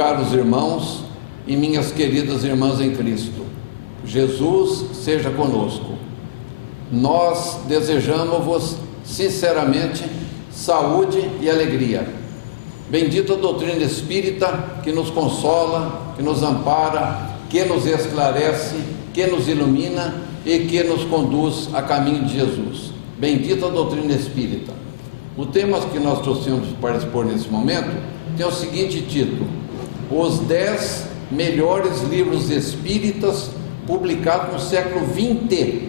caros irmãos e minhas queridas irmãs em Cristo, Jesus seja conosco. Nós desejamos-vos sinceramente saúde e alegria. Bendita a doutrina espírita que nos consola, que nos ampara, que nos esclarece, que nos ilumina e que nos conduz a caminho de Jesus. Bendita a doutrina espírita. O tema que nós trouxemos para expor nesse momento tem o seguinte título: Os 10 melhores livros espíritas publicados no século XX.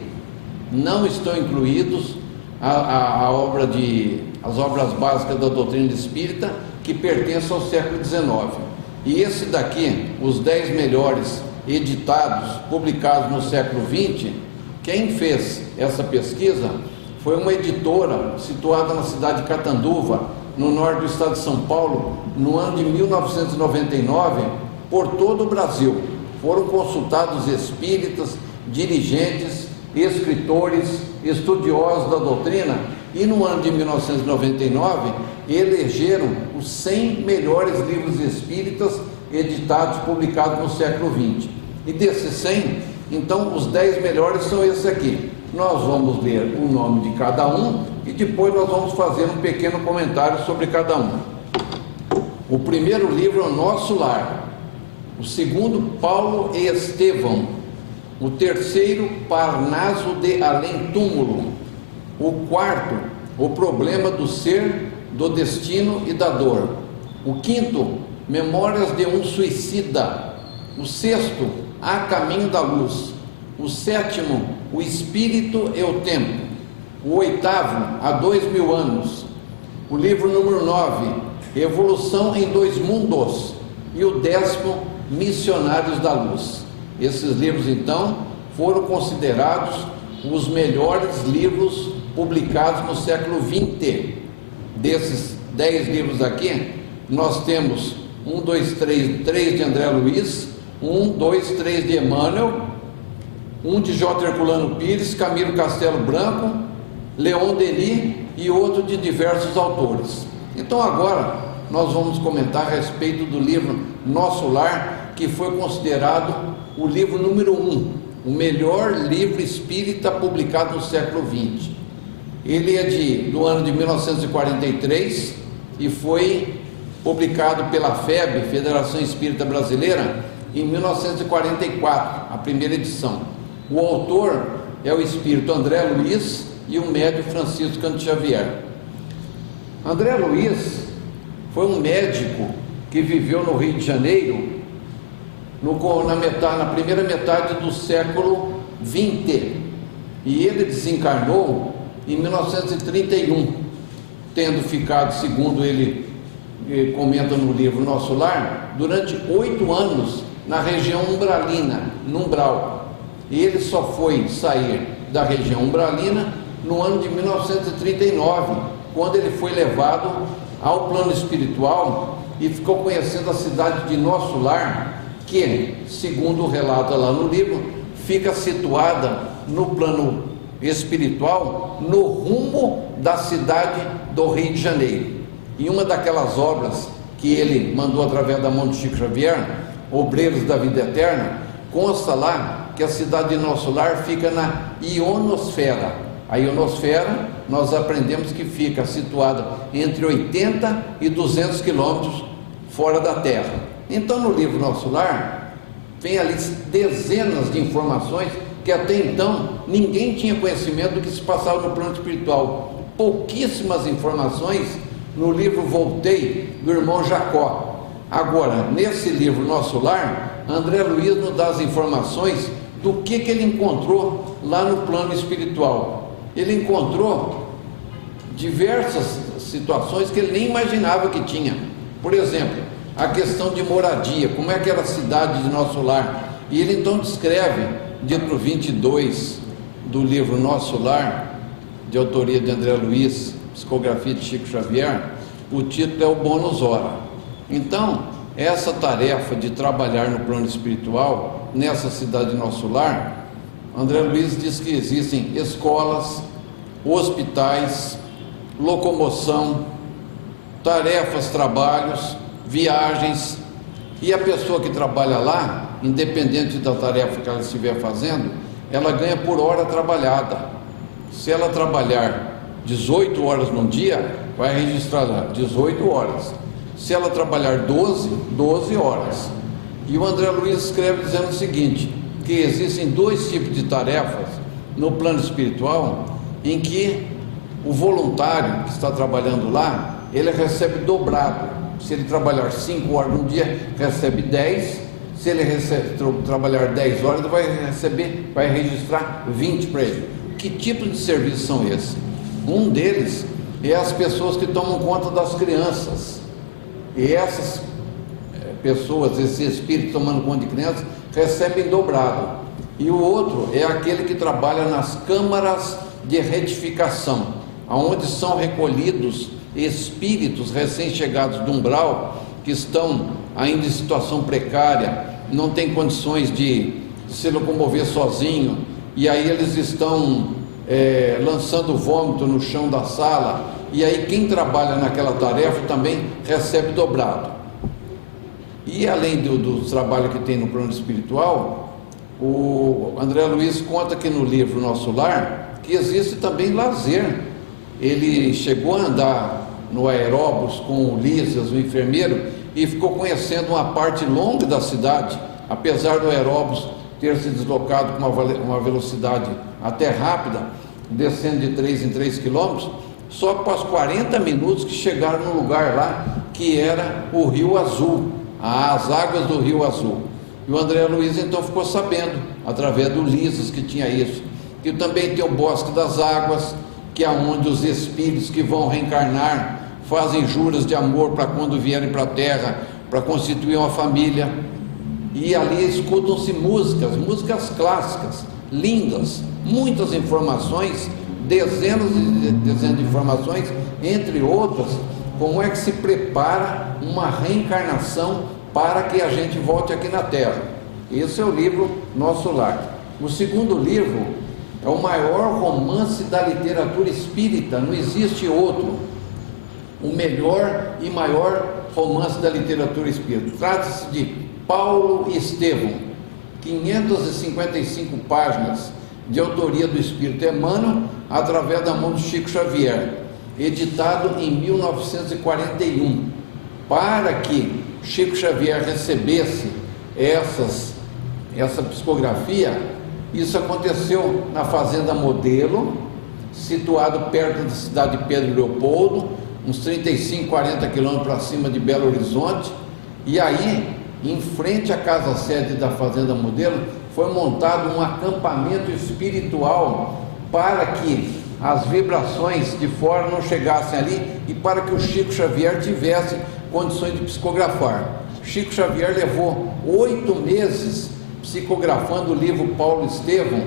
Não estão incluídos as obras básicas da doutrina espírita, que pertencem ao século XIX. E esse daqui, os 10 melhores editados, publicados no século XX, quem fez essa pesquisa foi uma editora situada na cidade de Catanduva, no norte do estado de São Paulo, no ano de 1999, por todo o Brasil. Foram consultados espíritas, dirigentes, escritores, estudiosos da doutrina, e no ano de 1999 elegeram os 100 melhores livros espíritas editados, publicados no século XX. E desses 100, então, os 10 melhores são esses aqui. Nós vamos ler o nome de cada um e depois nós vamos fazer um pequeno comentário sobre cada um. O primeiro livro é O Nosso Lar. O segundo, Paulo e Estevão. O terceiro, Parnaso de Além Túmulo. O quarto, O Problema do Ser, do Destino e da Dor. O quinto, Memórias de um Suicida. O sexto, A Caminho da Luz. O sétimo, O Espírito e o Tempo. O oitavo, Há 2000 anos. O livro número 9, Evolução em Dois Mundos. E o 10º, Missionários da Luz. Esses livros, então, foram considerados os melhores livros publicados no século XX. Desses 10 livros aqui, nós temos 3 de André Luiz, 3 de Emmanuel, de J. Herculano Pires, Camilo Castelo Branco, Leon Denis e outro de diversos autores. Então agora nós vamos comentar a respeito do livro Nosso Lar, que foi considerado o livro número 1, o melhor livro espírita publicado no século XX. Ele é do ano de 1943 e foi publicado pela FEB, Federação Espírita Brasileira, em 1944, a primeira edição. O autor é o espírito André Luiz e o médium Francisco Cândido Xavier. André Luiz foi um médico que viveu no Rio de Janeiro na primeira metade do século XX, e ele desencarnou em 1931, tendo ficado, segundo ele comenta no livro Nosso Lar, durante 8 anos na região umbralina, no umbral. E ele só foi sair da região umbralina no ano de 1939, quando ele foi levado ao plano espiritual e ficou conhecendo a cidade de Nosso Lar, que, segundo o relato lá no livro, fica situada no plano espiritual, no rumo da cidade do Rio de Janeiro. Em uma daquelas obras que ele mandou através da mão de Chico Xavier, Obreiros da Vida Eterna, consta lá que a cidade de Nosso Lar fica na ionosfera. A ionosfera, nós aprendemos que fica situada entre 80 e 200 quilômetros fora da Terra. Então, no livro Nosso Lar, vem ali dezenas de informações que até então ninguém tinha conhecimento do que se passava no plano espiritual. Pouquíssimas informações no livro Voltei, do irmão Jacó. Agora, nesse livro Nosso Lar, André Luiz nos dá as informações do que ele encontrou lá no plano espiritual. Ele encontrou diversas situações que ele nem imaginava que tinha. Por exemplo, a questão de moradia, como é que era a cidade de Nosso Lar. E ele então descreve, dentro 22 do livro Nosso Lar, de autoria de André Luiz, psicografia de Chico Xavier, o título é o Bônus Hora. Então, essa tarefa de trabalhar no plano espiritual, nessa cidade de Nosso Lar, André Luiz diz que existem escolas, hospitais, locomoção, tarefas, trabalhos, viagens, E a pessoa que trabalha lá, independente da tarefa que ela estiver fazendo, ela ganha por hora trabalhada. Se ela trabalhar 18 horas num dia, vai registrar lá 18 horas. Se ela trabalhar 12 horas. E o André Luiz escreve dizendo o seguinte, que existem dois tipos de tarefas no plano espiritual, em que o voluntário que está trabalhando lá, ele recebe dobrado. Se ele trabalhar 5 horas num dia, recebe 10. Se ele trabalhar 10 horas, ele vai registrar 20 para ele. Que tipo de serviço são esses? Um deles é as pessoas que tomam conta das crianças. E essas pessoas, esse espírito tomando conta de crianças, recebem dobrado. E o outro é aquele que trabalha nas câmaras de retificação, onde são recolhidos espíritos recém-chegados do umbral, que estão ainda em situação precária, não têm condições de se locomover sozinho, e aí eles estão lançando vômito no chão da sala, e aí quem trabalha naquela tarefa também recebe dobrado. E além do trabalho que tem no plano espiritual, o André Luiz conta aqui no livro Nosso Lar, que existe também lazer. Ele chegou a andar no aeróbus com o Lísias, o enfermeiro, e ficou conhecendo uma parte longa da cidade, apesar do aeróbus ter se deslocado com uma velocidade até rápida, descendo de 3 em 3 quilômetros, só após 40 minutos que chegaram no lugar lá, que era o Rio Azul, as águas do Rio Azul. E o André Luiz então ficou sabendo, através do Lísias, que tinha isso, que também tem o Bosque das Águas, que é onde os espíritos que vão reencarnar fazem juras de amor para quando vierem para a Terra, para constituir uma família. E ali escutam-se músicas clássicas, lindas, muitas informações, dezenas de informações, entre outras, como é que se prepara uma reencarnação para que a gente volte aqui na Terra. Esse é o livro Nosso Lar. O segundo livro é o maior romance da literatura espírita, não existe outro. O melhor e maior romance da literatura espírita. Trata-se de Paulo e Estevão, 555 páginas de autoria do Espírito Emmanuel, através da mão de Chico Xavier, editado em 1941. Para que Chico Xavier recebesse essa psicografia, isso aconteceu na Fazenda Modelo, situado perto da cidade de Pedro Leopoldo, uns 35, 40 quilômetros para cima de Belo Horizonte. E aí, em frente à casa sede da Fazenda Modelo, foi montado um acampamento espiritual para que as vibrações de fora não chegassem ali e para que o Chico Xavier tivesse condições de psicografar. Chico Xavier levou 8 meses psicografando o livro Paulo e Estevão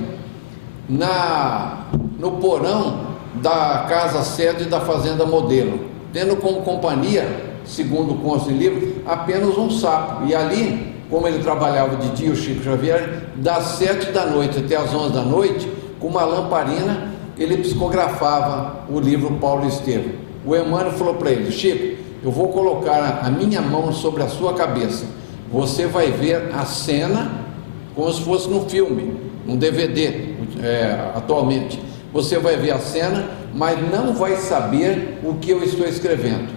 no porão da casa sede da Fazenda Modelo, tendo como companhia, segundo consta em livro, apenas um sapo. E ali, como ele trabalhava de dia, o Chico Xavier, das 7 da noite até as 11 da noite, com uma lamparina, ele psicografava o livro Paulo e Estevão. O Emmanuel falou para ele: Chico, eu vou colocar a minha mão sobre a sua cabeça, você vai ver a cena como se fosse num filme, num DVD, atualmente. Você vai ver a cena, mas não vai saber o que eu estou escrevendo.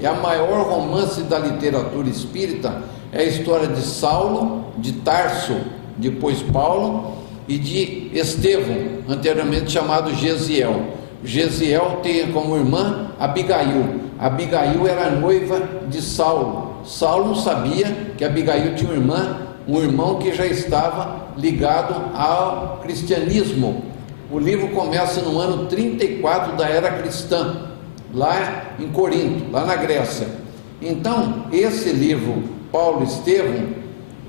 E a maior romance da literatura espírita é a história de Saulo, de Tarso, depois Paulo, e de Estevão, anteriormente chamado Gesiel. Gesiel tem como irmã Abigail. Abigail era noiva de Saulo. Saulo não sabia que Abigail tinha um irmão que já estava ligado ao cristianismo. O livro começa no ano 34 da era cristã, lá em Corinto, lá na Grécia. Então, esse livro, Paulo e Estevão,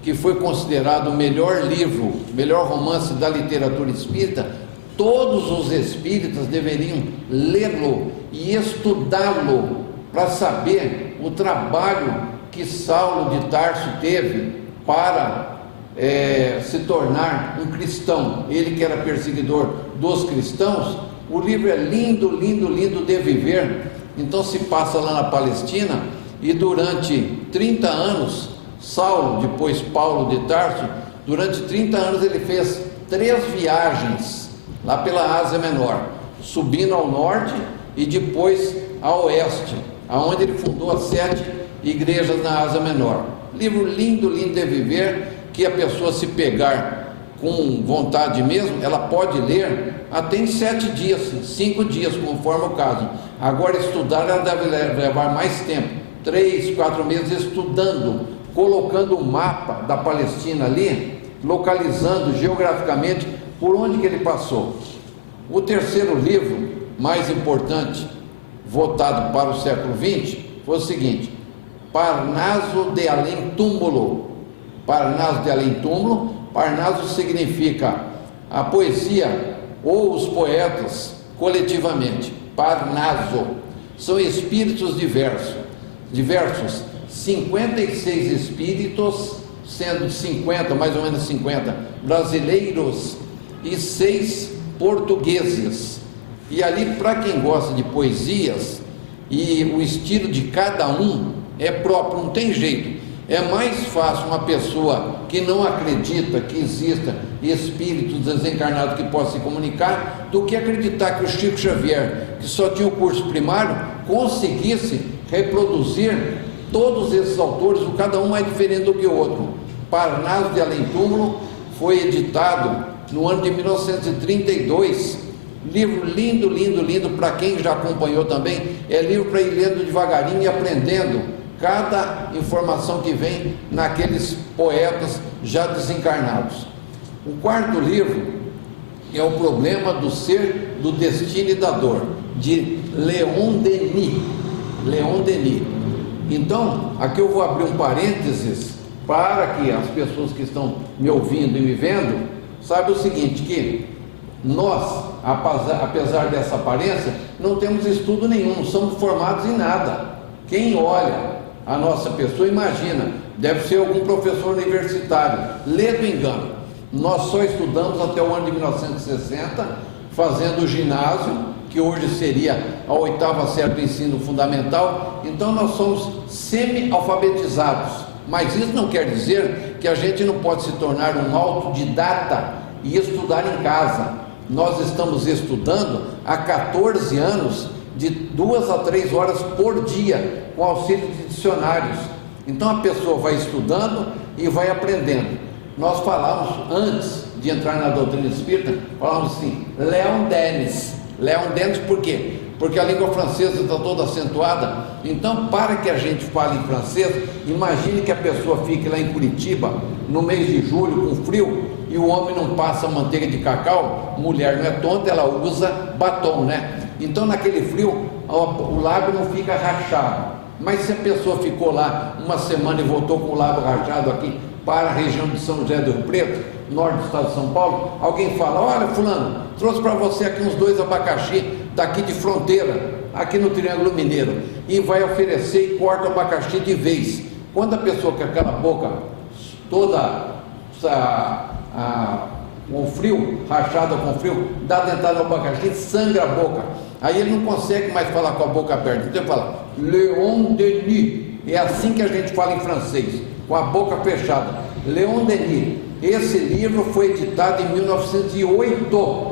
que foi considerado o melhor livro, melhor romance da literatura espírita, todos os espíritas deveriam lê-lo e estudá-lo para saber o trabalho que Saulo de Tarso teve para se tornar um cristão. Ele que era perseguidor dos cristãos. O livro é lindo, lindo, lindo de viver. Então se passa lá na Palestina e durante 30 anos Saulo, depois Paulo de Tarso, durante 30 anos ele fez 3 viagens lá pela Ásia Menor, subindo ao norte e depois a oeste, aonde ele fundou as 7 igrejas na Ásia Menor. Livro lindo, lindo de viver, que a pessoa, se pegar com vontade mesmo, ela pode ler até em 7 dias, 5 dias, conforme o caso. Agora, estudar, ela deve levar mais tempo, 3, 4 meses estudando, colocando o mapa da Palestina ali, localizando geograficamente por onde que ele passou. O terceiro livro, mais importante, votado para o século XX, foi o seguinte: Parnaso de Além Túmulo. Parnaso de Além Túmulo. Parnaso significa a poesia ou os poetas coletivamente. Parnaso são espíritos diversos, 56 espíritos, sendo 50, mais ou menos 50 brasileiros e 6 portugueses. E ali, para quem gosta de poesias, e o estilo de cada um é próprio, não tem jeito. É mais fácil uma pessoa que não acredita que exista espíritos desencarnados que possam se comunicar, do que acreditar que o Chico Xavier, que só tinha o curso primário, conseguisse reproduzir todos esses autores, cada um mais diferente do que o outro. Parnaso de Além Túmulo foi editado no ano de 1932, livro lindo, lindo, lindo, para quem já acompanhou também, é livro para ir lendo devagarinho e aprendendo cada informação que vem naqueles poetas já desencarnados. O quarto livro é O Problema do Ser, do Destino e da Dor, de Leon Denis. Leon Denis. Então, aqui eu vou abrir um parênteses para que as pessoas que estão me ouvindo e me vendo saibam o seguinte, que nós, apesar dessa aparência, não temos estudo nenhum, não somos formados em nada. Quem olha a nossa pessoa imagina, deve ser algum professor universitário, lê do engano. Nós só estudamos até o ano de 1960, fazendo o ginásio, que hoje seria a 8ª série do ensino fundamental. Então nós somos semi-alfabetizados, mas isso não quer dizer que a gente não pode se tornar um autodidata e estudar em casa. Nós estamos estudando há 14 anos, de 2 a 3 horas por dia, com auxílio de dicionários. Então a pessoa vai estudando e vai aprendendo. Nós falamos, antes de entrar na doutrina espírita, falamos assim, Leon Denis. Leon Denis por quê? Porque a língua francesa está toda acentuada. Então, para que a gente fale em francês, imagine que a pessoa fique lá em Curitiba, no mês de julho, com frio, e o homem não passa manteiga de cacau, mulher não é tonta, ela usa batom, né? Então, naquele frio, o lábio não fica rachado. Mas se a pessoa ficou lá uma semana e voltou com o lábio rachado aqui para a região de São José do Rio Preto, norte do estado de São Paulo, alguém fala, olha fulano, trouxe para você aqui uns 2 abacaxi daqui de fronteira, aqui no Triângulo Mineiro, e vai oferecer e corta o abacaxi de vez. Quando a pessoa com aquela boca toda com frio, rachada com frio, dá dentada no abacaxi, sangra a boca. Aí ele não consegue mais falar com a boca aberta. Então ele fala, Leon Denis. É assim que a gente fala em francês, com a boca fechada. Leon Denis. Esse livro foi editado em 1908.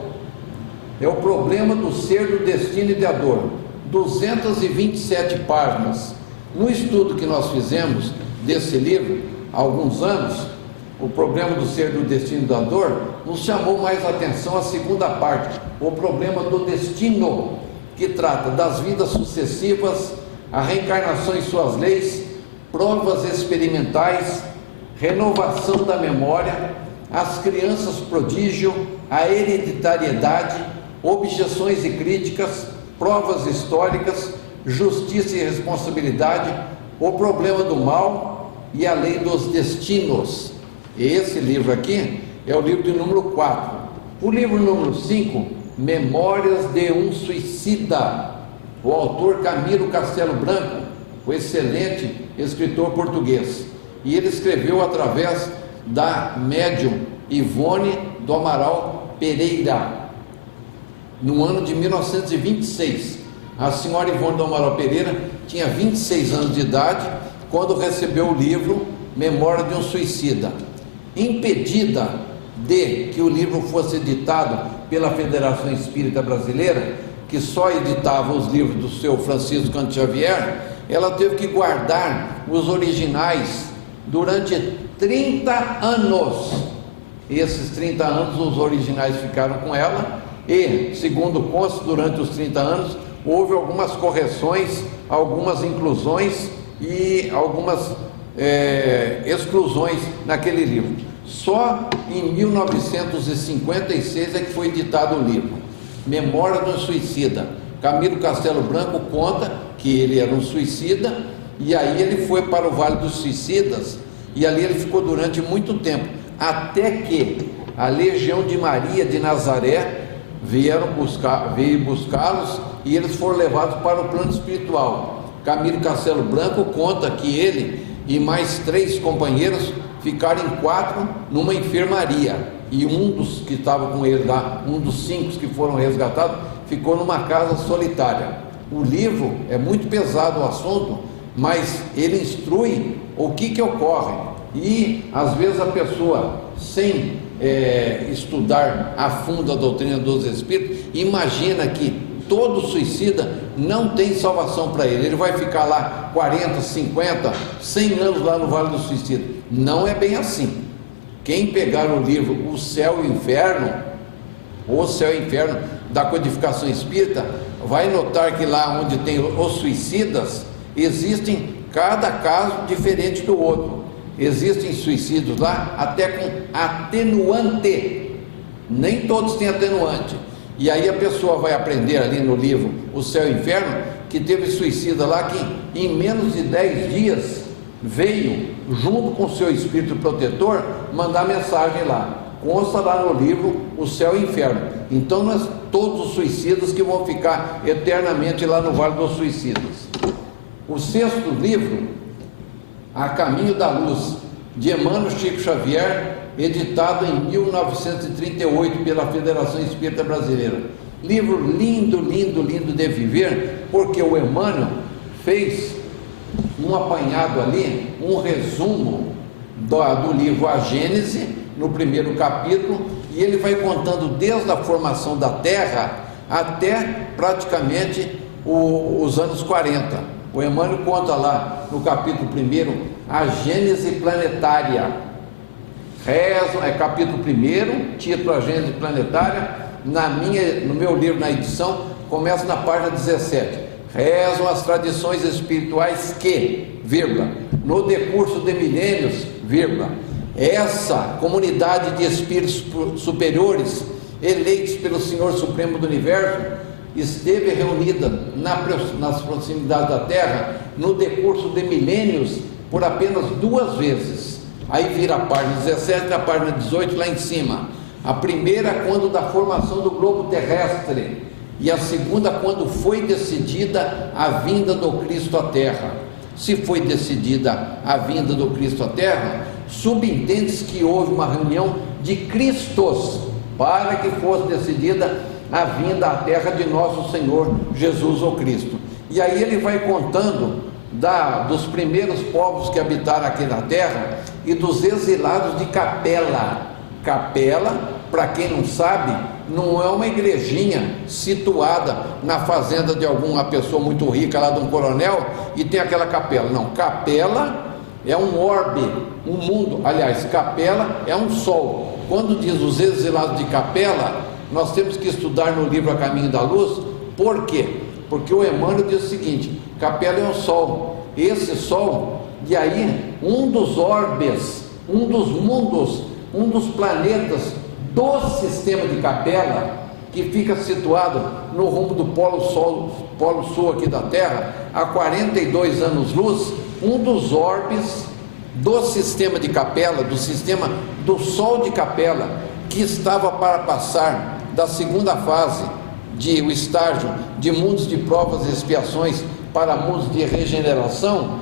É O Problema do Ser, do Destino e da Dor. 227 páginas. No estudo que nós fizemos desse livro, há alguns anos, O Problema do Ser, do Destino e da Dor, nos chamou mais atenção a segunda parte, O Problema do Destino, que trata das vidas sucessivas, a reencarnação e suas leis, provas experimentais, renovação da memória, as crianças prodígio, a hereditariedade, objeções e críticas, provas históricas, justiça e responsabilidade, o problema do mal e a lei dos destinos. Esse livro aqui é o livro de número 4. O livro número 5, Memórias de um Suicida, o autor Camilo Castelo Branco, o excelente escritor português. E ele escreveu através da médium Ivone do Amaral Pereira, no ano de 1926. A senhora Ivone do Amaral Pereira tinha 26 anos de idade quando recebeu o livro Memória de um Suicida. Impedida de que o livro fosse editado pela Federação Espírita Brasileira, que só editava os livros do seu Francisco Cândido Xavier, ela teve que guardar os originais durante 30 anos. Esses 30 anos os originais ficaram com ela e, segundo consta, durante os 30 anos houve algumas correções, algumas inclusões e algumas exclusões naquele livro. Só em 1956 é que foi editado o livro Memória de um Suicida. Camilo Castelo Branco conta que ele era um suicida e aí ele foi para o Vale dos Suicidas e ali ele ficou durante muito tempo, até que a Legião de Maria de Nazaré veio buscá-los e eles foram levados para o plano espiritual. Camilo Castelo Branco conta que ele e mais 3 companheiros ficaram em 4 numa enfermaria, e um dos que estava com ele lá, um dos 5 que foram resgatados, ficou numa casa solitária. O livro é muito pesado o assunto, mas ele instrui o que ocorre, e às vezes a pessoa, sem estudar a fundo a doutrina dos Espíritos, imagina que todo suicida não tem salvação para ele vai ficar lá 40, 50, 100 anos lá no Vale do Suicida. Não é bem assim. Quem pegar o livro O Céu e o Inferno, O Céu e o Inferno da Codificação Espírita, vai notar que lá onde tem os suicidas, existem cada caso diferente do outro. Existem suicídios lá até com atenuante, nem todos têm atenuante. E aí a pessoa vai aprender ali no livro O Céu e o Inferno, que teve suicida lá que em menos de 10 dias veio, junto com o seu espírito protetor, mandar mensagem lá. Consta lá no livro O Céu e o Inferno. Então nós, todos os suicidas que vão ficar eternamente lá no Vale dos Suicidas. O 6º livro, A Caminho da Luz, de Emmanuel Chico Xavier, editado em 1938 pela Federação Espírita Brasileira. Livro lindo, lindo, lindo de viver, porque o Emmanuel fez um apanhado ali, um resumo do livro A Gênese, no 1º capítulo, e ele vai contando desde a formação da Terra até praticamente os anos 40. O Emmanuel conta lá no capítulo 1 a Gênese planetária. Capítulo 1, título A Gênese Planetária. No meu livro, na edição, começa na página 17. Rezam as tradições espirituais que, no decurso de milênios, essa comunidade de espíritos superiores, eleitos pelo Senhor Supremo do Universo, esteve reunida nas proximidades da Terra, no decurso de milênios, por apenas 2 vezes. Aí vira a página 17, a página 18 lá em cima. A primeira quando da formação do globo terrestre, e a segunda quando foi decidida a vinda do Cristo à Terra. Se foi decidida a vinda do Cristo à Terra, subentende-se que houve uma reunião de Cristos para que fosse decidida a vinda à Terra de nosso Senhor Jesus o Cristo. E aí ele vai contando dos primeiros povos que habitaram aqui na Terra e dos exilados de Capela. Capela, para quem não sabe, não é uma igrejinha situada na fazenda de alguma pessoa muito rica lá de um coronel e tem aquela capela. Não, capela é um orbe, um mundo. Aliás, capela é um sol. Quando diz os exilados de Capela, nós temos que estudar no livro A Caminho da Luz. Por quê? Porque o Emmanuel diz o seguinte: Capela é um sol. Esse sol, e aí um dos orbes, um dos mundos, um dos planetas do sistema de Capela, que fica situado no rumo do Polo Sul aqui da Terra, a 42 anos-luz, um dos orbes do sistema de Capela, do sistema do Sol de Capela, que estava para passar da segunda fase, o estágio de mundos de provas e expiações para mundos de regeneração,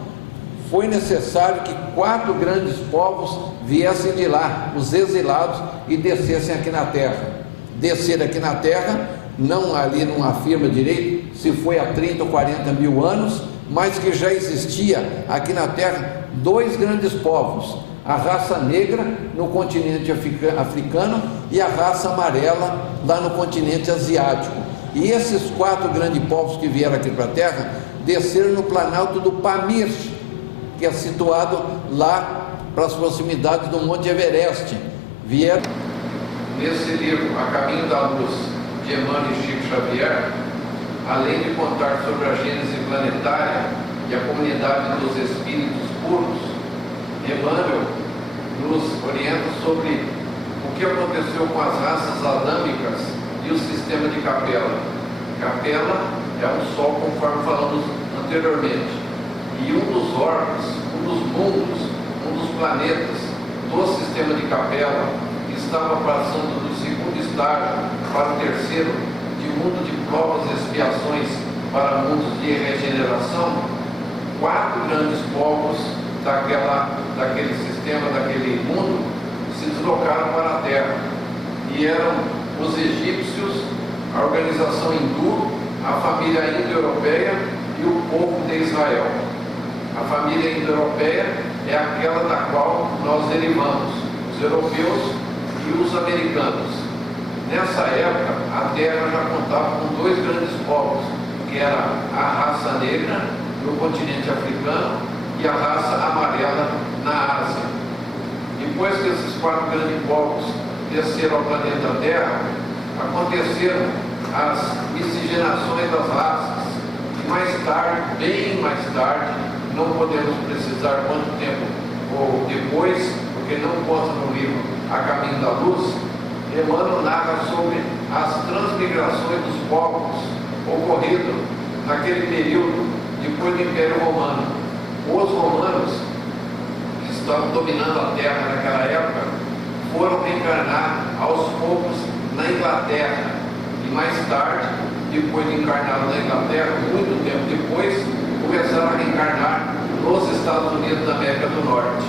foi necessário que 4 grandes povos viessem de lá, os exilados, e descessem aqui na Terra. Descer aqui na Terra, não ali não afirma direito se foi há 30 ou 40 mil anos, mas que já existia aqui na Terra dois grandes povos, a raça negra no continente africano e a raça amarela lá no continente asiático. E esses quatro grandes povos que vieram aqui para a Terra desceram no planalto do Pamir, que é situado lá para as proximidades do Monte Everest. Vieram. Nesse livro, A Caminho da Luz, de Emmanuel e Chico Xavier, além de contar sobre a gênese planetária e a comunidade dos espíritos puros, Emmanuel nos orienta sobre o que aconteceu com as raças adâmicas e o sistema de Capela. Capela é um sol, conforme falamos anteriormente, e um dos orbes, um dos mundos, um dos planetas do sistema de Capela estava passando do segundo estágio para o terceiro, de mundo de provas e expiações para mundos de regeneração. Quatro grandes povos daquele sistema, daquele mundo, se deslocaram para a Terra, e eram os egípcios, a organização hindu, a família indo-europeia e o povo de Israel. A família indo-europeia é aquela da qual nós derivamos, os europeus e os americanos. Nessa época, a Terra já contava com dois grandes povos, que era a raça negra no continente africano e a raça amarela na Ásia. Depois que esses quatro grandes povos desceram ao planeta Terra, aconteceram as miscigenações das raças, e mais tarde, bem mais tarde, não podemos precisar quanto tempo ou depois, porque não consta no livro A Caminho da Luz, Emmanuel narra sobre as transmigrações dos povos ocorrido naquele período depois do Império Romano. Os romanos, que estavam dominando a Terra naquela época, foram reencarnar aos poucos na Inglaterra, e mais tarde, depois de encarnar na Inglaterra, muito tempo depois, começaram a reencarnar nos Estados Unidos da América do Norte.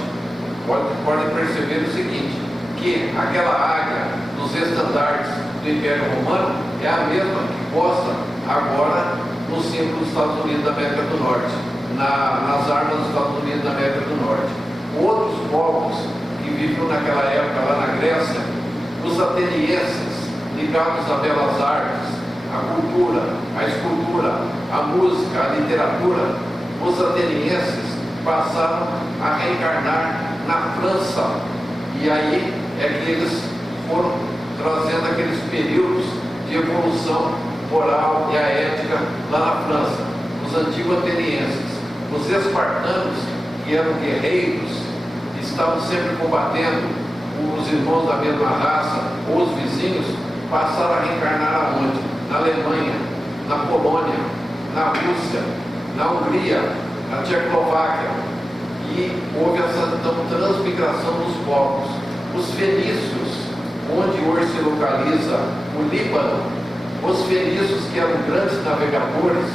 Podem perceber o seguinte, que aquela águia dos estandartes do Império Romano é a mesma que posta agora no símbolo dos Estados Unidos da América do Norte, nas armas dos Estados Unidos da América do Norte. Outros povos que viviam naquela época lá na Grécia, os atenienses, ligados a belas artes, a cultura, a escultura, a música, a literatura, os atenienses passaram a reencarnar na França, e aí é que eles foram trazendo aqueles períodos de evolução moral e a ética lá na França. Os antigos atenienses, os espartanos, que eram guerreiros, estavam sempre combatendo os irmãos da mesma raça ou os vizinhos, passaram a reencarnar aonde? Na Alemanha, na Polônia, na Rússia, na Hungria, na Tchecoslováquia, e houve essa transmigração dos povos. Os fenícios, onde hoje se localiza o Líbano, os fenícios, que eram grandes navegadores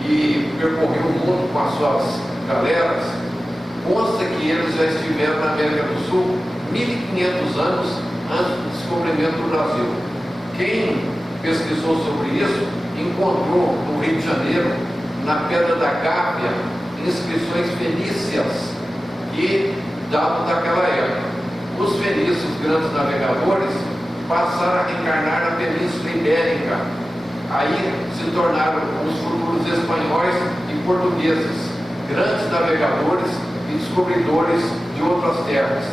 e percorriam o mundo com as suas galeras, consta que eles já estiveram na América do Sul 1500 anos antes do descobrimento do Brasil. Quem pesquisou sobre isso encontrou no Rio de Janeiro, na Pedra da Gávea, inscrições fenícias que datam daquela época. Os fenícios, grandes navegadores, passaram a reencarnar na Península Ibérica. Aí se tornaram os futuros espanhóis e portugueses, grandes navegadores e descobridores de outras terras.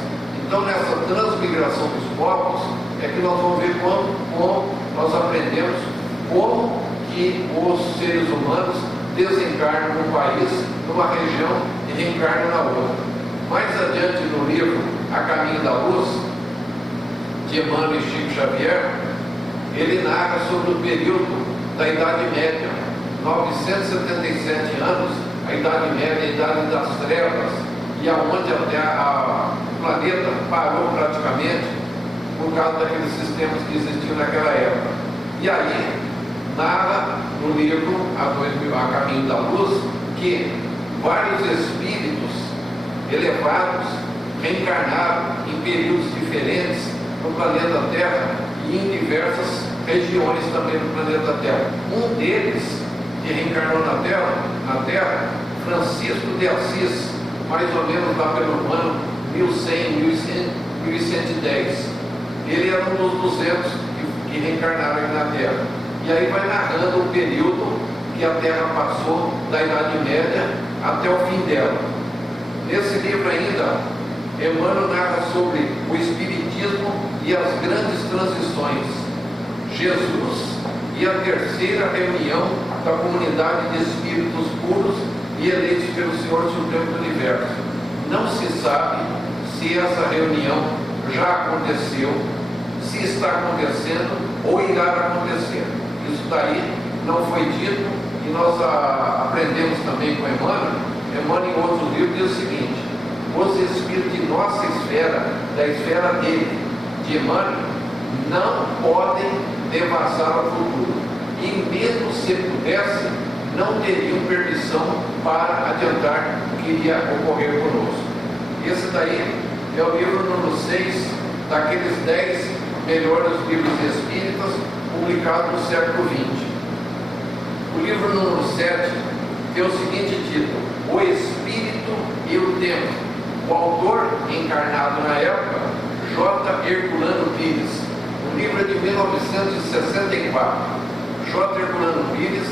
Então, nessa transmigração dos povos, é que nós vamos ver como nós aprendemos como que os seres humanos desencarnam num país, numa região, e reencarnam na outra. Mais adiante no livro A Caminho da Luz, de Emmanuel e Chico Xavier, ele narra sobre o período da Idade Média, 977 anos, a Idade Média, a Idade das Trevas, e aonde o planeta parou praticamente por causa daqueles sistemas que existiam naquela época. E aí, narra no livro A Caminho da Luz que vários espíritos elevados reencarnaram em períodos diferentes no planeta Terra e em diversas regiões também do planeta Terra. Um deles que reencarnou na Terra, Francisco de Assis, mais ou menos lá pelo ano 1100, 1110. Ele era um dos 200 que reencarnaram aqui na Terra. E aí vai narrando o período que a Terra passou da Idade Média até o fim dela. Nesse livro ainda, Emmanuel narra sobre o Espiritismo e as grandes transições, Jesus e a terceira reunião da comunidade de espíritos puros e eleitos pelo Senhor Supremo do Universo. Não se sabe se essa reunião já aconteceu, se está acontecendo ou irá acontecer. Isso daí não foi dito e nós aprendemos também com Emmanuel. Emmanuel, em outro livro, diz o seguinte: os espíritos de nossa esfera, da esfera dele, de Emmanuel, não podem devassar ao futuro. E mesmo se pudessem, não teriam permissão para adiantar o que iria ocorrer conosco. Esse daí é o livro número 6 daqueles 10 melhores livros espíritas publicados no século XX. O livro número 7 tem o seguinte título: O Espírito e o Tempo. O autor, encarnado na época, J. Herculano Pires. O livro é de 1964. J. Herculano Pires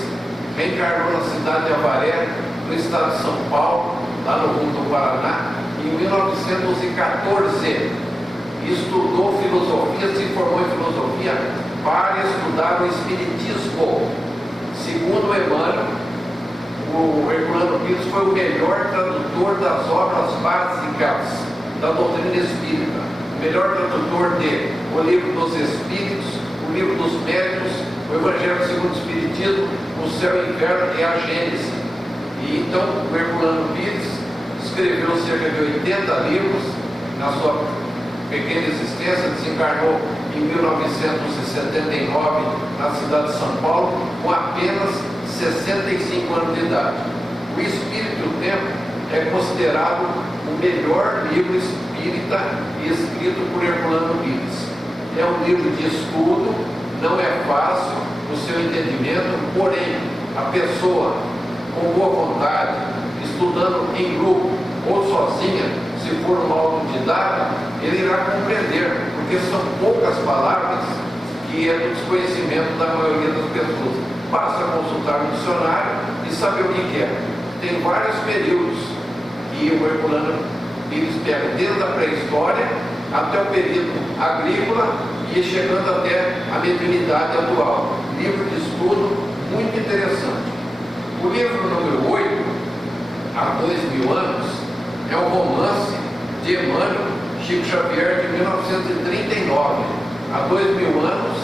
reencarnou na cidade de Avaré, no estado de São Paulo, lá no rumo do Paraná, em 1914. Estudou filosofia, se formou em filosofia para estudar o Espiritismo. Segundo Emmanuel, o Herculano Pires foi o melhor tradutor das obras básicas da doutrina espírita. O melhor tradutor de O Livro dos Espíritos, O Livro dos Médiuns, o Evangelho segundo o Espiritismo, O Céu e o Inferno e a Gênese. E então o Herculano Pires escreveu cerca de 80 livros na sua pequena existência, desencarnou em 1979 na cidade de São Paulo, com apenas 65 anos de idade. O Espírito e o Tempo é considerado o melhor livro espírita escrito por Herculano Pires. É um livro de estudo, não é fácil o seu entendimento, porém, a pessoa com boa vontade, estudando em grupo ou sozinha, se for um autodidata, ele irá compreender, porque são poucas palavras que é do desconhecimento da maioria das pessoas. Basta consultar o dicionário e saber o que é. Tem vários períodos que o Herculano Pires pega, desde a pré-história até o período agrícola e chegando até a mediunidade atual. Livro de estudo muito interessante. O livro número 8, Há 2000 anos, é um romance de Emmanuel Chico Xavier de 1939. Há 2000 anos,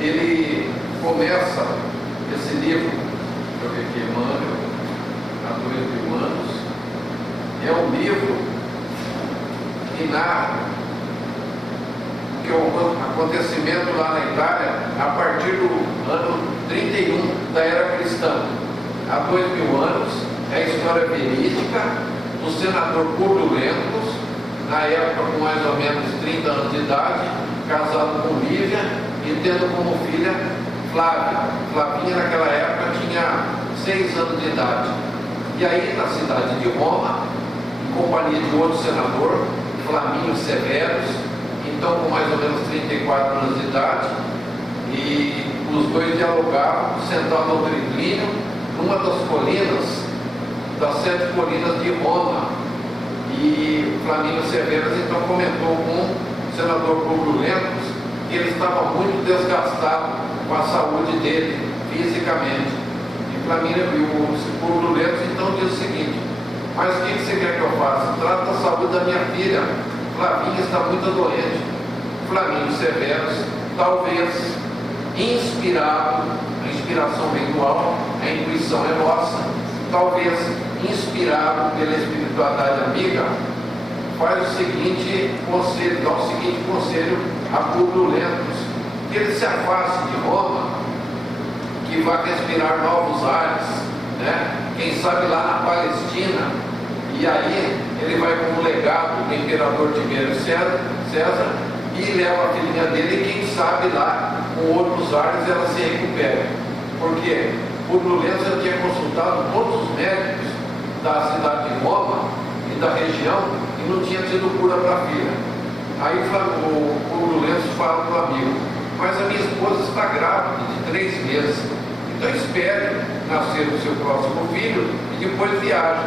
ele começa esse livro, deixa eu ver aqui, Emmanuel, há 2000 anos, é um livro que narra que o acontecimento lá na Itália a partir do ano 31 da era cristã. Há 2000 anos, é a história verídica do senador Publio Lentulus, na época com mais ou menos 30 anos de idade, casado com Lívia e tendo como filha Flávia. Flavinha naquela época tinha 6 anos de idade. E aí na cidade de Roma, em companhia de outro senador, Flamínio Severus, então com mais ou menos 34 anos de idade, e os dois dialogavam, sentados ao triclínio, numa das colinas, das 7 colinas de Roma. E Flamínio Severus então comentou com o senador Publio Lentulus que ele estava muito desgastado com a saúde dele, fisicamente. E Flamínio viu o Publio Lentulus, então diz o seguinte: mas o que você quer que eu faça? Trata da saúde da minha filha, Flavinha está muito doente. Flamínio Severus, talvez inspirado, a inspiração vem do alto, a intuição é nossa, talvez inspirado pela espiritualidade amiga, faz o seguinte conselho, dá o seguinte conselho a Publio Lentulus: que ele se afaste de Roma, que vá respirar novos ares, né? Quem sabe lá na Palestina, e aí ele vai como legado do imperador Tibério César e leva a filhinha dele, e quem sabe lá com outros ares ela se recupera. Por quê? Publio Lentulus já tinha consultado todos os médicos da cidade de Roma e da região e não tinha tido cura para a filha. Aí o Publio Lentulus fala para o amigo: mas a minha esposa está grávida de 3 meses, então espere nascer o seu próximo filho e depois viaje.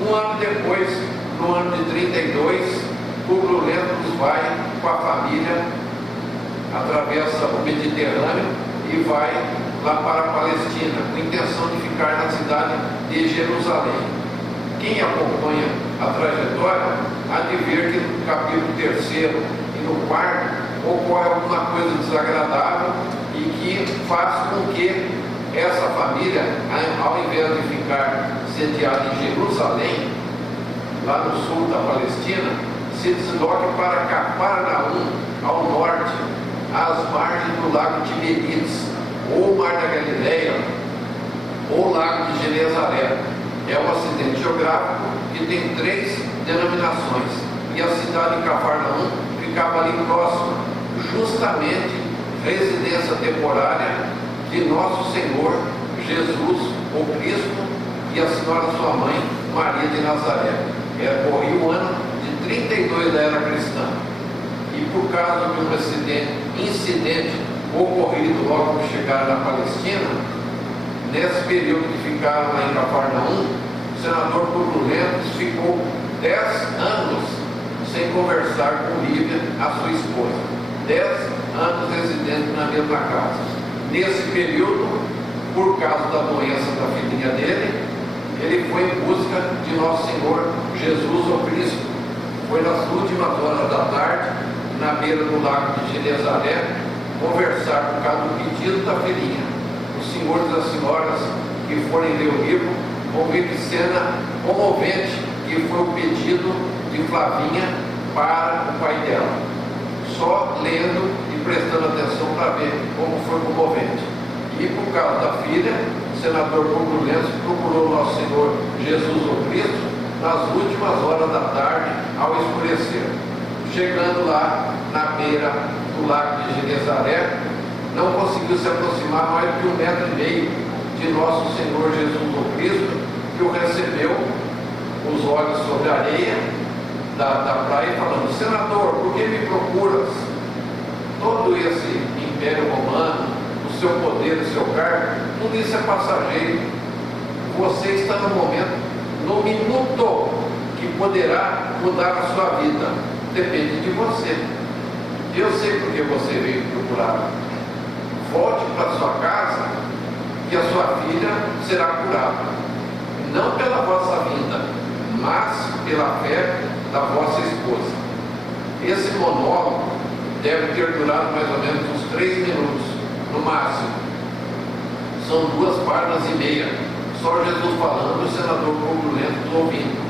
Um ano depois, no ano de 32, Publio Lentulus vai com a família, atravessa o Mediterrâneo e vai lá para a Palestina, com a intenção de ficar na cidade de Jerusalém. Quem acompanha a trajetória há de ver que no capítulo 3º e no 4º ocorre alguma coisa desagradável e que faz com que essa família, ao invés de ficar sediada em Jerusalém, lá no sul da Palestina, se desloque para Cafarnaum, ao norte, às margens do lago Tiberíades, ou Mar da Galileia, ou Lago de Genezaré. É um acidente geográfico que tem 3 denominações, e a cidade de Cafarnaum ficava ali próxima, justamente residência temporária de nosso Senhor Jesus, o Cristo, e a senhora sua mãe, Maria de Nazaré. Corria o ano de 32 da era cristã. E por causa de um incidente ocorrido logo que chegaram na Palestina, nesse período que ficaram lá em Cafarnaum, o senador Publio Lentulus ficou 10 anos sem conversar com Lívia, a sua esposa. 10 anos residente na mesma casa. Nesse período, por causa da doença da filhinha dele, ele foi em busca de nosso Senhor Jesus, o Cristo. Foi nas últimas horas da tarde, na beira do lago de Genezaré, conversar por causa do pedido da filhinha. Os senhores e as senhoras que forem ler o livro vão ver que cena comovente que foi o pedido de Flavinha para o pai dela. Só lendo e prestando atenção para ver como foi comovente. E por causa da filha, o senador Publio Lentulus procurou nosso Senhor Jesus o Cristo nas últimas horas da tarde, ao escurecer. Chegando lá na beira do lago de Genezaré, não conseguiu se aproximar mais de 1,5 metros de nosso Senhor Jesus o Cristo, que o recebeu, os olhos sobre a areia da praia, falando: senador, por que me procuras? Todo esse império romano, o seu poder, o seu cargo, tudo isso é passageiro. Você está no momento, no minuto que poderá mudar a sua vida. Depende de você. Eu sei porque você veio procurar. Volte para sua casa, que a sua filha será curada. Não pela vossa vinda, mas pela fé da vossa esposa. Esse monólogo deve ter durado mais ou menos uns 3 minutos, no máximo. São 2 páginas e meia. Só Jesus falando e o senador Publio Lentulus ouvindo.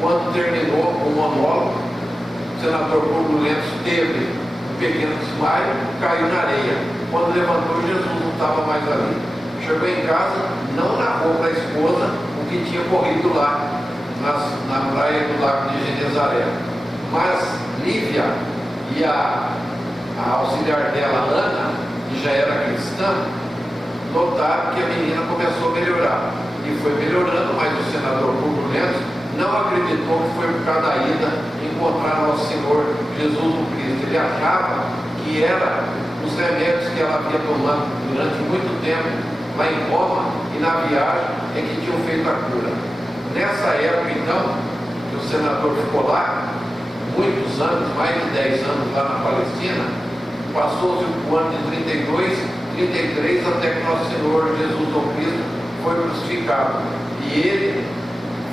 Quando terminou o monólogo, o senador Publio Lentulus teve um pequeno desmaio, caiu na areia. Quando levantou, Jesus não estava mais ali. Chegou em casa, não narrou para a esposa o que tinha ocorrido lá, na praia do lago de Genezaré. Mas Lívia e a auxiliar dela, Ana, que já era cristã, notaram que a menina começou a melhorar. E foi melhorando, mas o senador Publio Lentulus não acreditou que foi por causa da ida encontrar nosso Senhor Jesus o Cristo. Ele achava que era os remédios que ela havia tomado durante muito tempo lá em Roma e na viagem é que tinham feito a cura. Nessa época, então, que o senador ficou lá, muitos anos, mais de 10 anos lá na Palestina, passou-se o ano de 32, 33, até que nosso Senhor Jesus o Cristo foi crucificado. E ele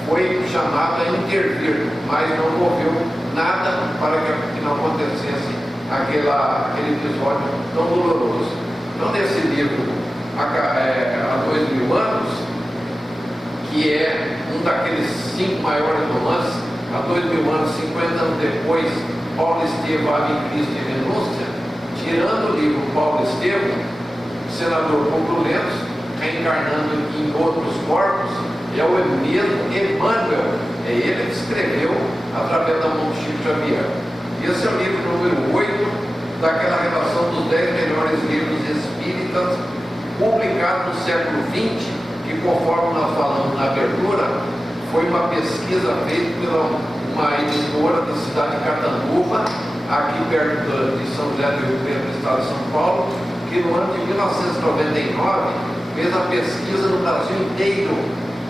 foi chamado a intervir, mas não moveu nada para que não acontecesse aquele episódio tão doloroso. Então, nesse livro, há 2000 anos, que é um daqueles 5 maiores romances, há 2000 anos, 50 anos depois, Paulo Estevão, Ave em Cristo e Renúncia, tirando o livro Paulo Estevão, o senador Publio Lentulus, reencarnando em outros corpos, é o mesmo Emmanuel, é ele que escreveu através da mão de Chico Xavier. Esse é o livro número 8 daquela relação dos 10 melhores livros espíritas publicado no século XX, que conforme nós falamos na abertura, foi uma pesquisa feita pela uma editora da cidade de Catanduva, aqui perto de São José do Rio Preto, no estado de São Paulo, que no ano de 1999 fez a pesquisa no Brasil inteiro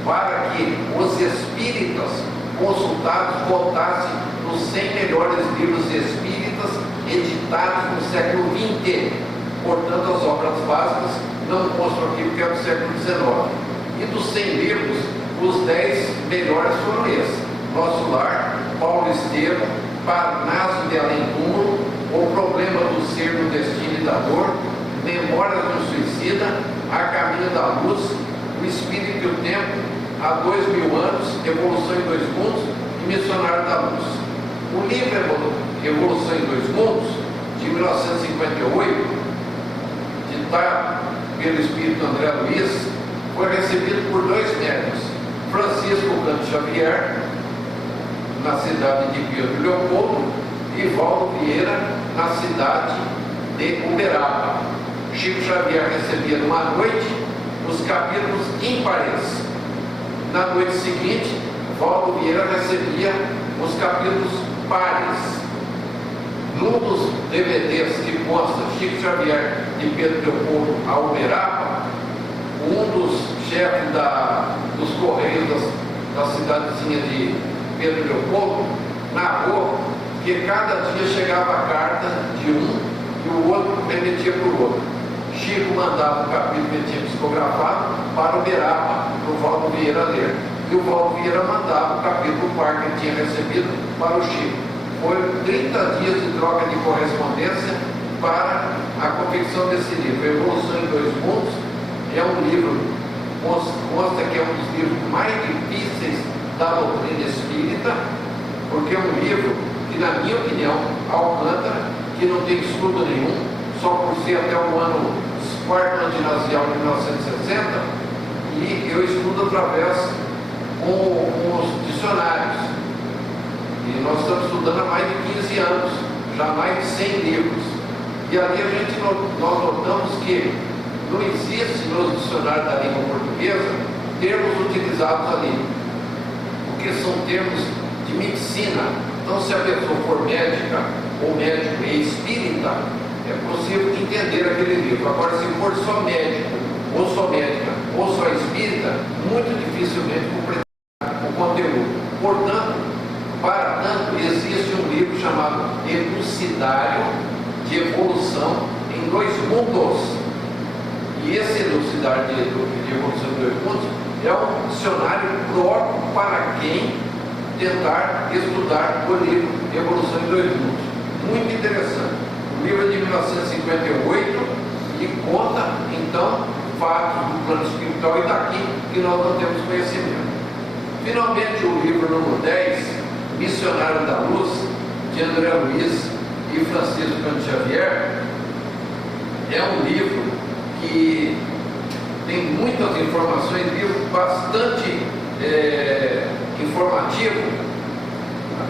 para que os espíritas consultados votassem nos 100 melhores livros espíritas editados no século XX. Portanto, as obras básicas não mostram aqui porque é do século XIX. E dos 100 livros, os 10 melhores foram esses: Nosso Lar, Paulo Estevam, Parnaso de Além Túmulo, O Problema do Ser, do Destino e da Dor, Memórias de um Suicida, A Caminho da Luz, O Espírito e o Tempo, Há 2000 anos, Evolução em 2 Mundos e Missionário da Luz. O livro Evolução em 2 Mundos, de 1958, ditado pelo Espírito André Luiz, foi recebido por 2 médiuns: Francisco Canto Xavier, na cidade de Pedro Leopoldo, e Valdo Vieira, na cidade de Uberaba. Chico Xavier recebia numa noite os capítulos ímpares. Na noite seguinte, Valdo Vieira recebia os capítulos pares. Num dos DVDs que consta Chico Xavier de Pedro Leopoldo a Uberaba, um dos chefes dos Correios da cidadezinha de Pedro Leopoldo narrou que cada dia chegava a carta de um e o outro remetia para o outro. Chico mandava o capítulo que tinha psicografado para Uberaba, para o Valdo Vieira ler. E o Valdo Vieira mandava o capítulo par que ele tinha recebido para o Chico. Foi 30 dias de troca de correspondência para a confecção desse livro. Evolução em 2 Mundos é um livro, consta que é um dos livros mais difíceis da doutrina espírita, porque é um livro que, na minha opinião, Alcântara, que não tem estudo nenhum, só por ser até o quarto ano ginasial de 1960, e eu estudo através com os dicionários. E nós estamos estudando há mais de 15 anos, já mais de 100 livros. E ali nós notamos que não existe nos dicionários da língua portuguesa termos utilizados ali, porque são termos de medicina. Então, se a pessoa for médica ou médico e espírita, é possível entender aquele livro. Agora, se for só médico, ou só médica, ou só espírita, muito dificilmente compreender o conteúdo. Portanto, para tanto, existe um livro chamado Elucidário de Evolução em 2 Mundos. E esse Elucidário de Evolução em 2 Mundos é um dicionário próprio para quem tentar estudar o livro Evolução em 2 Mundos. Muito interessante. O livro é de 1958 e conta, então, fatos do plano espiritual, e daqui que nós não temos conhecimento. Finalmente, o livro número 10, Missionário da Luz, de André Luiz e Francisco Canto Xavier, é um livro que tem muitas informações, livro bastante informativo.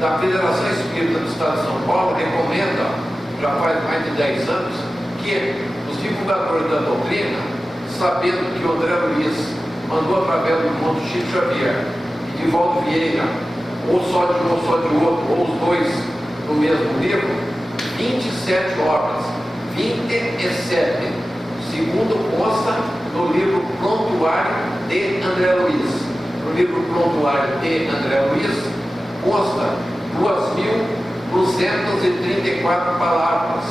Da Federação Espírita do Estado de São Paulo recomenda, já faz mais de 10 anos, que os divulgadores da doutrina, sabendo que o André Luiz mandou através do irmão do Chico Xavier e de Valdo Vieira, ou só de um ou só de outro, ou os dois no mesmo livro, 27 obras, 27, segundo consta no livro Prontuário de André Luiz. No livro Prontuário de André Luiz consta 2.234 palavras,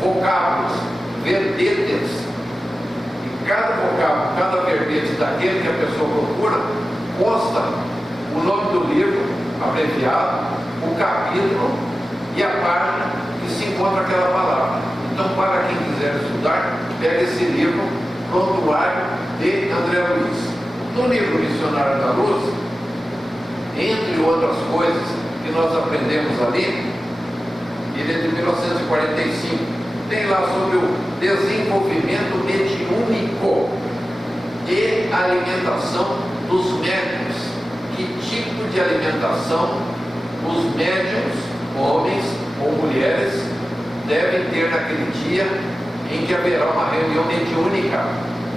vocábulos, verbetes. E cada vocábulo, cada verbete daquele que a pessoa procura, consta o nome do livro abreviado, o capítulo e a página que se encontra aquela palavra. Então, para quem quiser estudar, pega esse livro, Prontuário de André Luiz. No livro Missionário da Luz, entre outras coisas que nós aprendemos ali, ele é de 1945, tem lá sobre o desenvolvimento mediúnico e alimentação dos médiuns. Que tipo de alimentação os médiuns, homens ou mulheres, devem ter naquele dia em que haverá uma reunião mediúnica.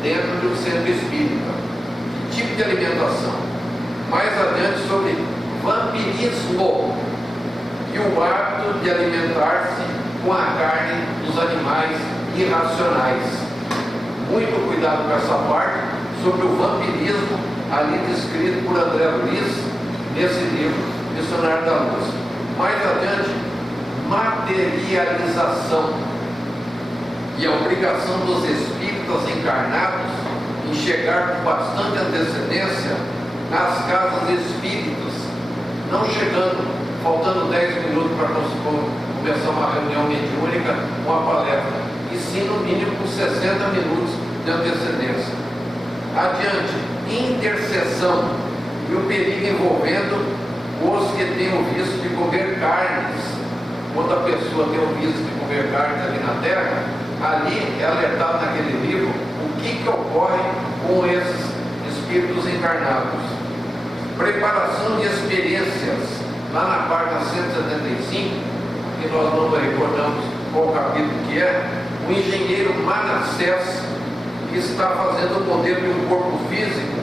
dentro de um centro espírita. Que tipo de alimentação? Mais adiante sobre vampirismo e o hábito de alimentar-se com a carne dos animais irracionais. Muito cuidado com essa parte sobre o vampirismo ali descrito por André Luiz nesse livro Missionário da Luz. Mais adiante, materialização e a obrigação dos espíritas encarnados em chegar com bastante antecedência nas casas espíritas, não chegando, faltando 10 minutos para começar uma reunião mediúnica, uma palestra, e sim no mínimo com 60 minutos de antecedência. Adiante, intercessão e o perigo envolvendo os que têm o vício de comer carnes. Quando a pessoa tem o vício de comer carnes ali na terra, ali é alertado naquele livro o que ocorre com esses espíritos encarnados. Preparação de experiências, lá na página 175, que nós não recordamos qual capítulo que é, o engenheiro Manassés, que está fazendo o modelo de um corpo físico,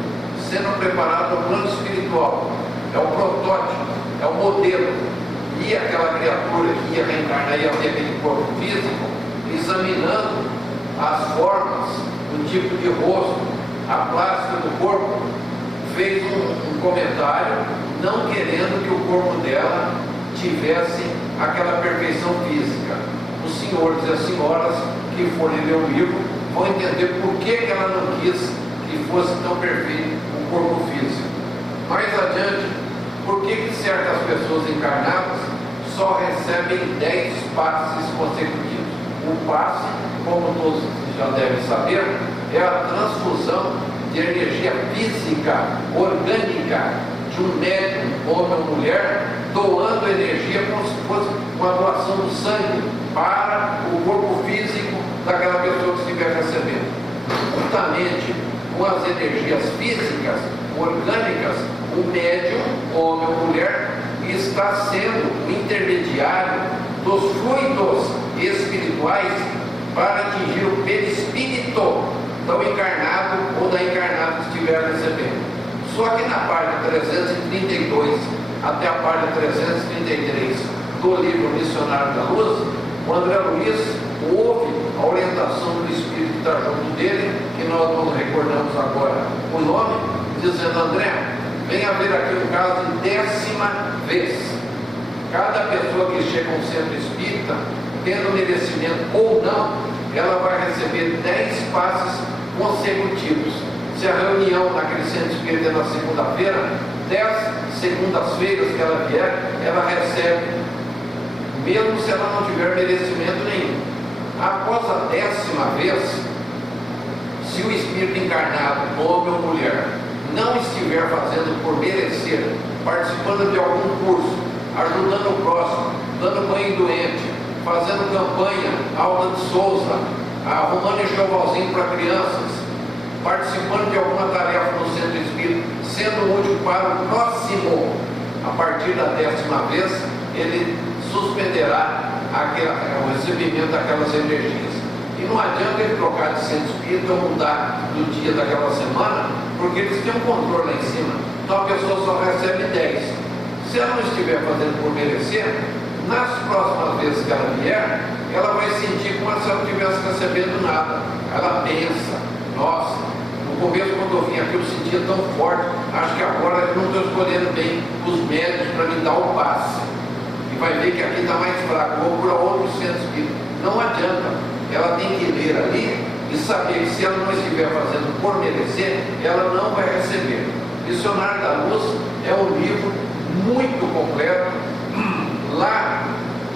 sendo preparado no plano espiritual. É o protótipo, é o modelo. E aquela criatura que ia reencarnar, ia ter aquele corpo físico, examinando as formas, o tipo de rosto, a plástica do corpo, fez um comentário, não querendo que o corpo dela tivesse aquela perfeição física. Os senhores e as senhoras que forem ler o livro vão entender por que ela não quis que fosse tão perfeito o corpo físico. Mais adiante, por que certas pessoas encarnadas só recebem 10 passes consecutivos? O passe, como todos já devem saber, é a transfusão de energia física, orgânica, de um médium, homem ou mulher, doando energia como se fosse uma doação do sangue para o corpo físico daquela pessoa que estiver recebendo. Juntamente com as energias físicas, orgânicas, o médium, homem ou mulher, está sendo o intermediário dos fluidos espirituais para atingir o perispírito do encarnado ou da encarnada que estiver recebendo. Só que na página 332 até a página 333 do livro Missionário da Luz, o André Luiz ouve a orientação do Espírito que está junto dele, que nós não recordamos agora o nome, dizendo: André, vem haver aqui um caso de 10ª vez. Cada pessoa que chega a um centro espírita, tendo merecimento ou não, ela vai receber 10 passes consecutivos. Se a reunião naquele centro espírita é na segunda-feira, 10 segundas-feiras que ela vier, ela recebe, mesmo se ela não tiver merecimento nenhum. Após a 10ª vez, se o espírito encarnado, homem ou mulher, não estiver fazendo por merecer, participando de algum curso, ajudando o próximo, dando banho doente, fazendo campanha, Alda de Souza, arrumando enxovalzinho para crianças, participando de alguma tarefa no centro espírita, sendo útil para o próximo, a partir da 10ª vez, ele suspenderá o recebimento daquelas energias. E não adianta ele trocar de centro espírita ou mudar do dia daquela semana, porque eles têm um controle lá em cima. Então a pessoa só recebe 10. Se ela não estiver fazendo por merecer, nas próximas vezes que ela vier, ela vai sentir como se ela não estivesse recebendo nada. Ela pensa: nossa, no começo quando eu vim aqui eu sentia tão forte, acho que agora eu não estou escolhendo bem os médios para me dar o passe. E vai ver que aqui está mais fraco, vou procurar outro centro espírita. Não adianta, ela tem que ler ali e saber que se ela não estiver fazendo por merecer, ela não vai receber. Missionário da Luz é um livro muito completo. Lá,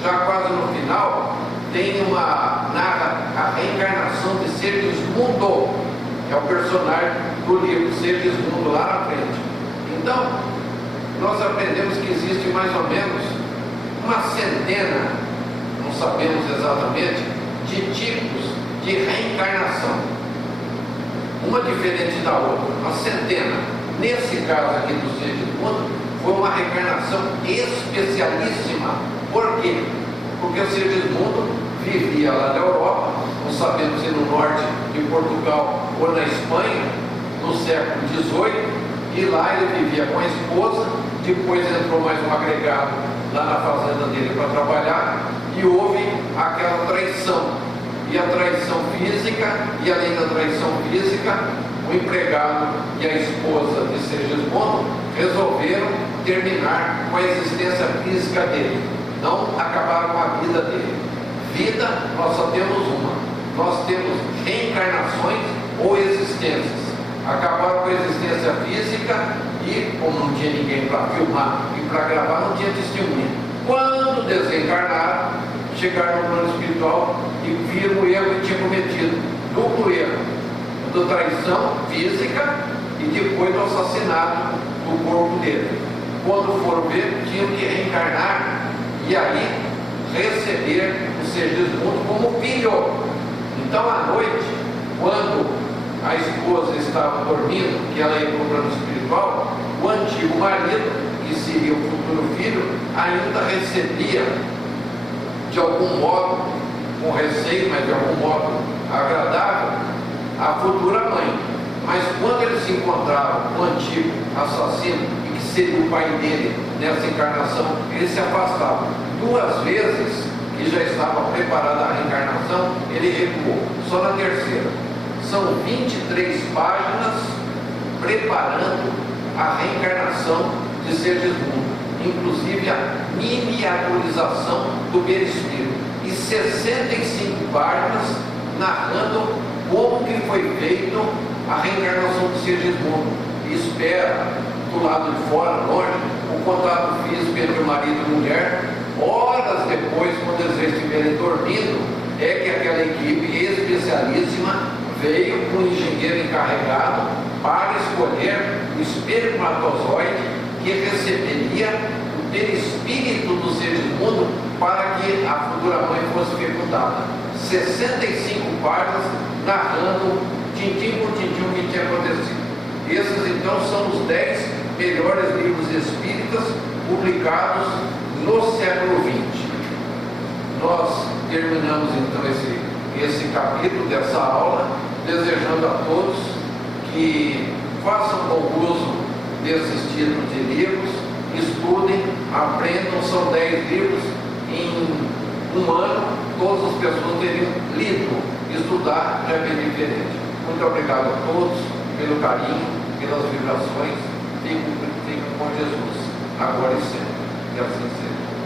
já quase no final, tem narra a reencarnação de Sergismundo, é o personagem do livro Sergismundo lá na frente. Então, nós aprendemos que existe mais ou menos uma centena, não sabemos exatamente, de tipos de reencarnação, uma diferente da outra, uma centena. Nesse caso aqui do Sergismundo, foi uma reencarnação especialíssima. Por quê? Porque o Sergismundo vivia lá na Europa, não sabemos se no norte de Portugal ou na Espanha, no século XVIII, e lá ele vivia com a esposa. Depois entrou mais um agregado lá na fazenda dele para trabalhar, e houve aquela traição, e a traição física, e além da traição física, o empregado e a esposa de Segismundo resolveram terminar com a existência física dele, não acabaram com a vida dele. Vida, nós só temos uma, nós temos reencarnações ou existências. Acabaram com a existência física e, como não tinha ninguém para filmar e para gravar, não tinha testemunha. Quando desencarnaram, chegaram no plano espiritual e viram o erro que tinha cometido, duplo erro, da traição física e depois do assassinato do corpo dele. Quando foram ver, tinham que reencarnar e aí receber o Segismundo como filho. Então, à noite, quando a esposa estava dormindo, que ela ia para o plano espiritual, o antigo marido, que seria o futuro filho, ainda recebia, de algum modo, com receio, mas de algum modo agradável, a futura mãe. Mas quando eles se encontraram com o antigo assassino, e que seria o pai dele nessa encarnação, eles se afastavam. 2 vezes que já estava preparada a reencarnação, ele recuou. Só na terceira. São 23 páginas preparando a reencarnação de Segismundo, inclusive a miniaturização do perispírito, e 65 páginas narrando como que foi feito a reencarnação de Segismundo. E espera, do lado de fora, longe, o contato físico entre o marido e a mulher. Horas depois, quando eles estiverem dormindo, é que aquela equipe especialíssima veio com um engenheiro encarregado para escolher o espermatozoide que receberia o perispírito do Segismundo para que a futura mãe fosse fecundada. 65 páginas narrando tintim por tintim o que tinha acontecido. Esses então são os 10 melhores livros espíritas publicados no século XX. Nós terminamos então esse capítulo dessa aula, desejando a todos que façam bom uso desses títulos de livros, estudem, aprendam. São 10 livros. Em um ano, todas as pessoas teriam lido. Estudar já é bem diferente. Muito obrigado a todos pelo carinho, pelas vibrações. Fiquem com Jesus, agora e sempre. Que assim seja.